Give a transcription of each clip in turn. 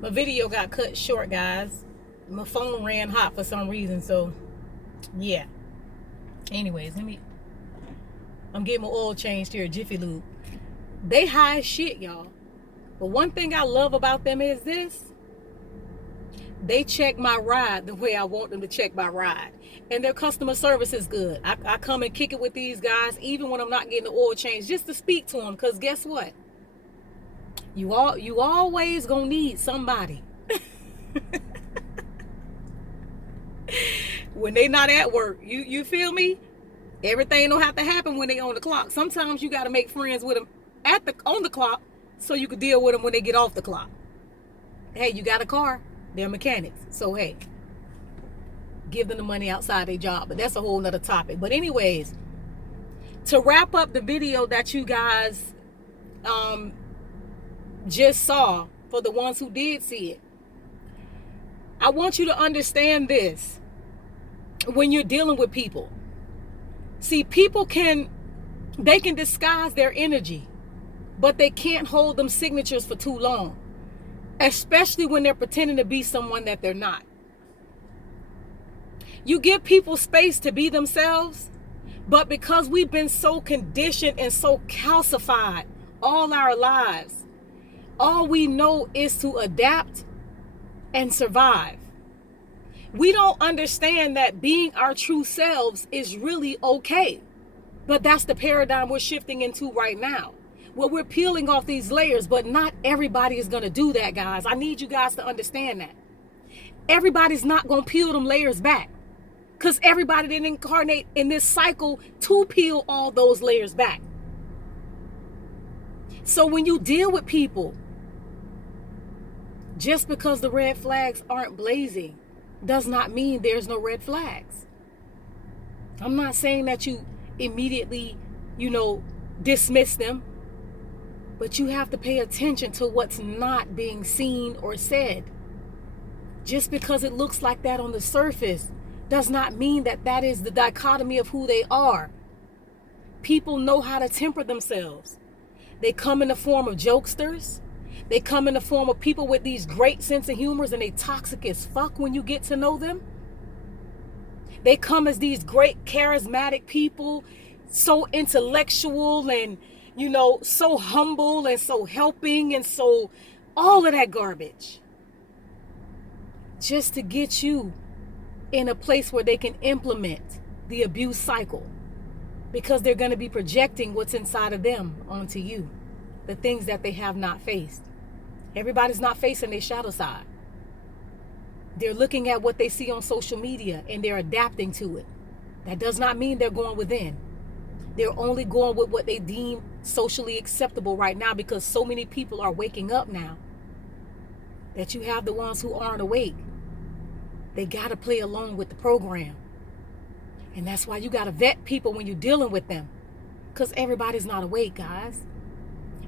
My video got cut short, guys. My phone ran hot for some reason, so yeah. Anyways, I'm getting my oil changed here at Jiffy Lube. They high as shit, y'all. But one thing I love about them is this. They check my ride the way I want them to check my ride. And their customer service is good. I come and kick it with these guys, even when I'm not getting the oil change, just to speak to them. Because guess what? You always gonna need somebody. When they not at work, you feel me? Everything don't have to happen when they on the clock. Sometimes you got to make friends with them on the clock so you can deal with them when they get off the clock. Hey, you got a car? They're mechanics. So, hey, give them the money outside their job. But that's a whole nother topic. But anyways, to wrap up the video that you guys just saw, for the ones who did see it, I want you to understand this when you're dealing with people. See, people can disguise their energy, but they can't hold them signatures for too long, especially when they're pretending to be someone that they're not. You give people space to be themselves, but because we've been so conditioned and so calcified all our lives, all we know is to adapt and survive. We don't understand that being our true selves is really okay. But that's the paradigm we're shifting into right now. Well, we're peeling off these layers, but not everybody is going to do that, guys. I need you guys to understand that. Everybody's not going to peel them layers back, because everybody didn't incarnate in this cycle to peel all those layers back. So when you deal with people, just because the red flags aren't blazing does not mean there's no red flags. I'm not saying that you immediately, dismiss them, but you have to pay attention to what's not being seen or said. Just because it looks like that on the surface does not mean that that is the dichotomy of who they are. People know how to temper themselves. They come in the form of jokesters. They come in the form of people with these great sense of humors, and they toxic as fuck when you get to know them. They come as these great charismatic people, so intellectual and, so humble and so helping and so all of that garbage. Just to get you in a place where they can implement the abuse cycle, because they're going to be projecting what's inside of them onto you, the things that they have not faced. Everybody's not facing their shadow side. They're looking at what they see on social media and they're adapting to it. That does not mean they're going within. They're only going with what they deem socially acceptable right now, because so many people are waking up now that you have the ones who aren't awake. They got to play along with the program. And that's why you got to vet people when you're dealing with them, because everybody's not awake, guys.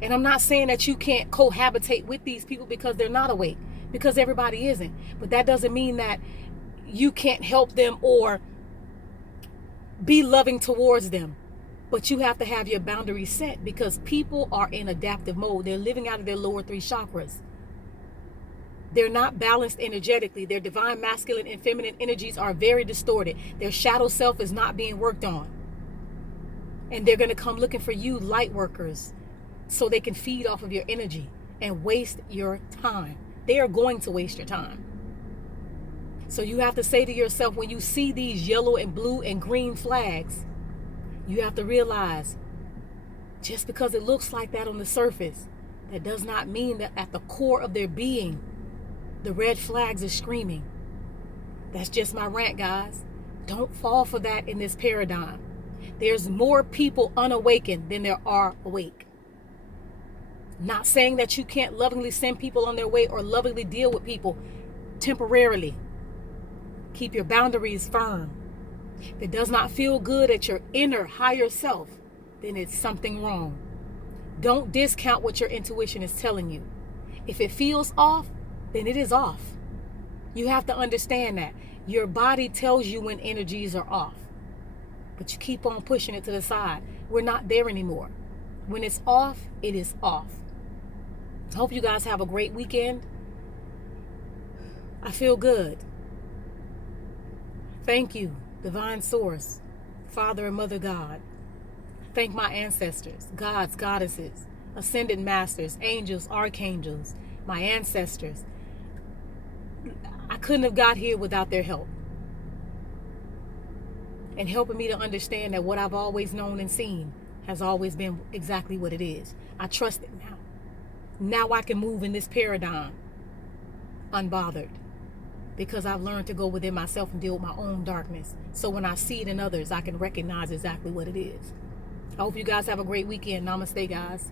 And I'm not saying that you can't cohabitate with these people because they're not awake, because everybody isn't. But that doesn't mean that you can't help them or be loving towards them. But you have to have your boundaries set, because people are in adaptive mode. They're living out of their lower 3 chakras. They're not balanced energetically. Their divine masculine and feminine energies are very distorted. Their shadow self is not being worked on. And they're going to come looking for you, light workers, so they can feed off of your energy and waste your time. They are going to waste your time. So you have to say to yourself, when you see these yellow and blue and green flags, you have to realize, just because it looks like that on the surface, that does not mean that at the core of their being, the red flags are screaming. That's just my rant, guys. Don't fall for that in this paradigm. There's more people unawakened than there are awake. Not saying that you can't lovingly send people on their way or lovingly deal with people temporarily. Keep your boundaries firm. If it does not feel good at your inner higher self, then it's something wrong. Don't discount what your intuition is telling you. If it feels off, then it is off. You have to understand that. Your body tells you when energies are off, but you keep on pushing it to the side. We're not there anymore. When it's off, it is off. I hope you guys have a great weekend. I feel good. Thank you, Divine Source, Father and Mother God. Thank my ancestors, gods, goddesses, ascended masters, angels, archangels, my ancestors. I couldn't have got here without their help. And helping me to understand that what I've always known and seen has always been exactly what it is. I trust it now. Now I can move in this paradigm unbothered, because I've learned to go within myself and deal with my own darkness. So when I see it in others, I can recognize exactly what it is. I hope you guys have a great weekend. Namaste, guys.